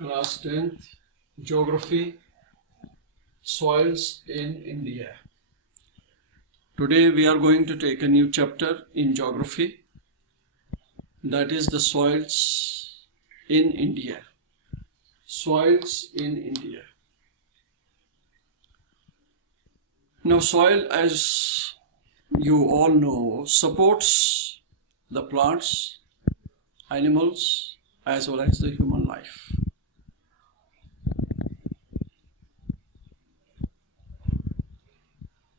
Class 10th, Geography, Soils in India. Today we are going to take a new chapter in geography, that is the soils in India. Soils in India. Now soil, as you all know, supports the plants, animals, as well as the human life.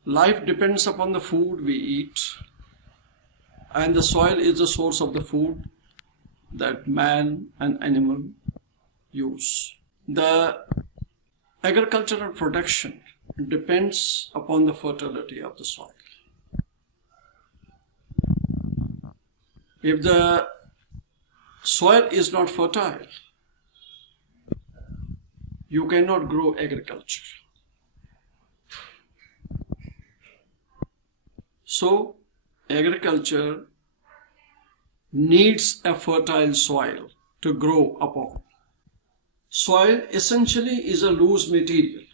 Life depends upon the food we eat, and the soil is the source of the food that man and animal use. The agricultural production depends upon the fertility of the soil. If the soil is not fertile, you cannot grow agriculture. So, agriculture needs a fertile soil to grow upon. Soil essentially is a loose material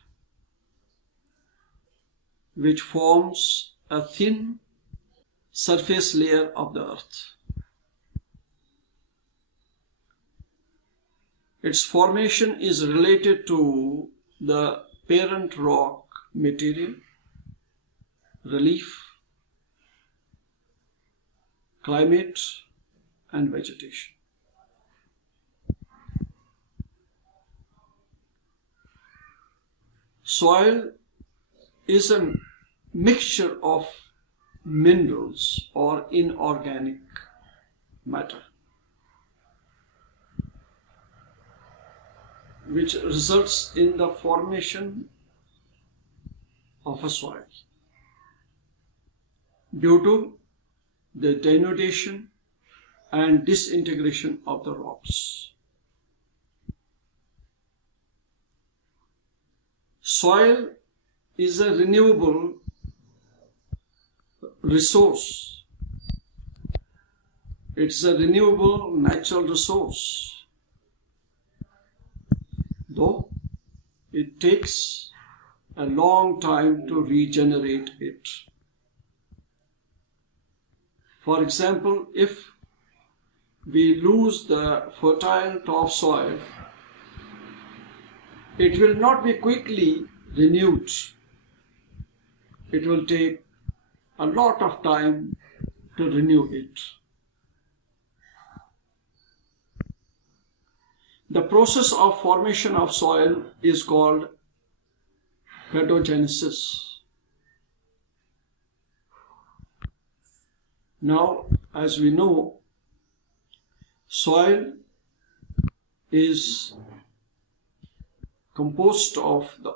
which forms a thin surface layer of the earth. Its formation is related to the parent rock material, relief, climate, and vegetation. Soil is a mixture of minerals or inorganic matter, which results in the formation of a soil due to the denudation and disintegration of the rocks. Soil is a renewable resource. It's a renewable natural resource, though it takes a long time to regenerate it. For example, if we lose the fertile topsoil, it will not be quickly renewed. It will take a lot of time to renew it. The process of formation of soil is called pedogenesis. Now, as we know, soil is composed of the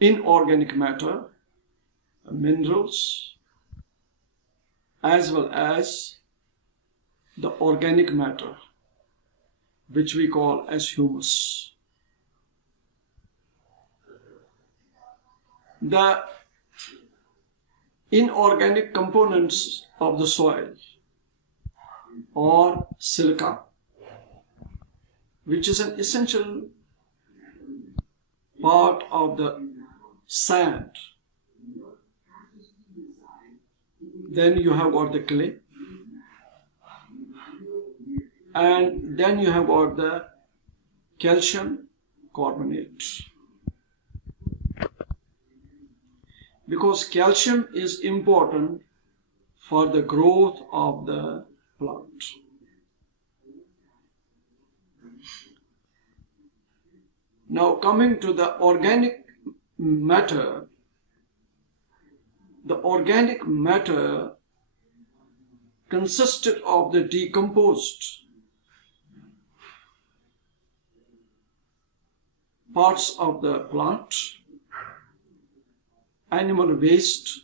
inorganic matter, minerals, as well as the organic matter, which we call as humus. The inorganic components of the soil or silica, which is an essential part of the sand. Then you have got the clay, and then you have got the calcium carbonate. Because calcium is important for the growth of the plant. Now coming to the organic matter, the organic matter consisted of the decomposed parts of the plant, animal waste,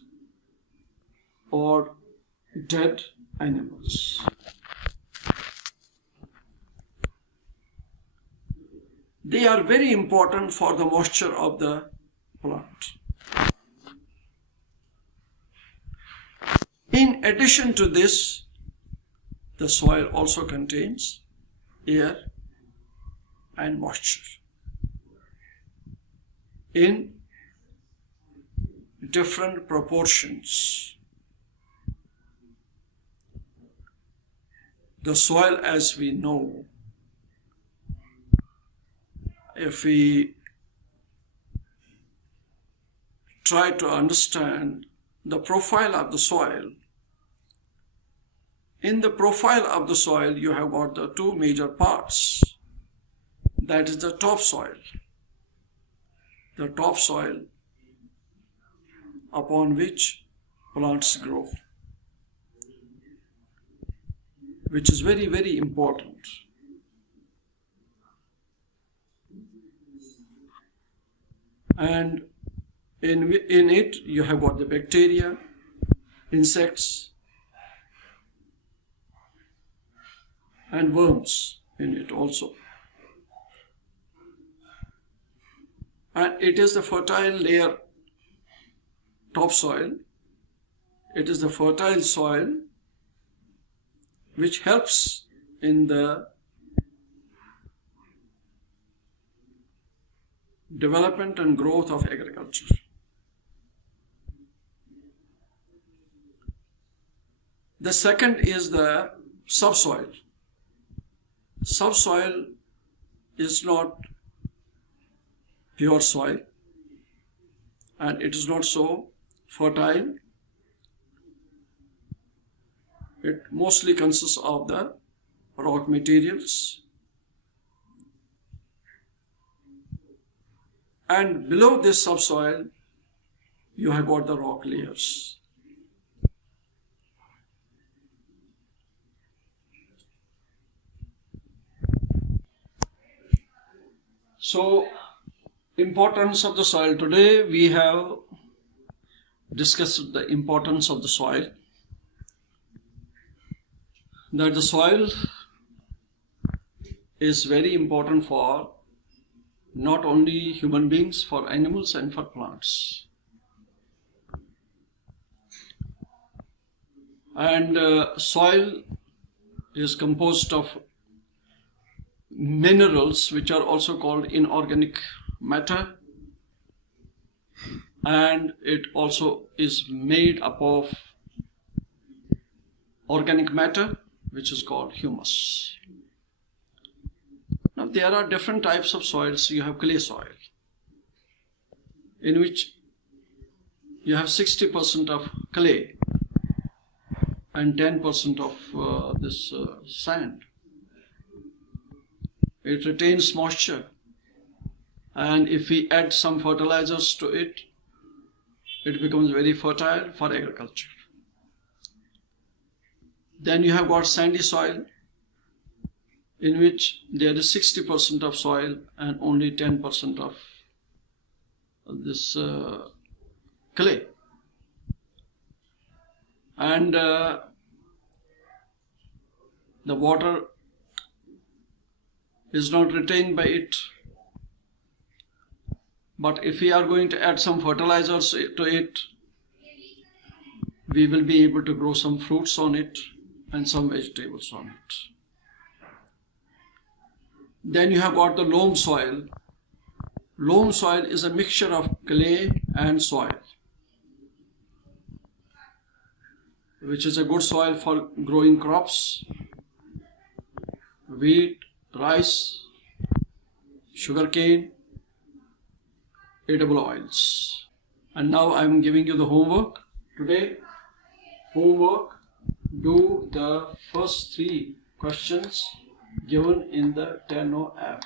or dead animals. They are very important for the moisture of the plant. In addition to this, the soil also contains air, and moisture in different proportions. The soil, as we know, if we try to understand the profile of the soil, in the profile of the soil you have got the two major parts. That is the topsoil. The topsoil upon which plants grow, which is very, very important. And in it you have got the bacteria, insects, and worms in it also. And it is the fertile layer, topsoil. It is the fertile soil which helps in the development and growth of agriculture. The second is the subsoil. Subsoil is not pure soil, and it is not so fertile. It mostly consists of the rock materials, and below this subsoil you have got the rock layers. So, importance of the soil. Today we have discussed the importance of the soil. That the soil is very important for not only human beings, for animals and for plants. And soil is composed of minerals which are also called inorganic matter, and it also is made up of organic matter which is called humus. Now there are different types of soils. You have clay soil, in which you have 60% of clay and 10% of this sand. It retains moisture, and if we add some fertilizers to it, it becomes very fertile for agriculture. Then you have got sandy soil, in which there is 60% of soil and only 10% of this clay. And the water is not retained by it. But if we are going to add some fertilizers to it, we will be able to grow some fruits on it and some vegetables on it. Then you have got the loam soil. Loam soil is a mixture of clay and soil, which is a good soil for growing crops, wheat, rice, sugarcane, edible oils. And now I am giving you the homework today. Homework: do the first 3 questions given in the Tenno app.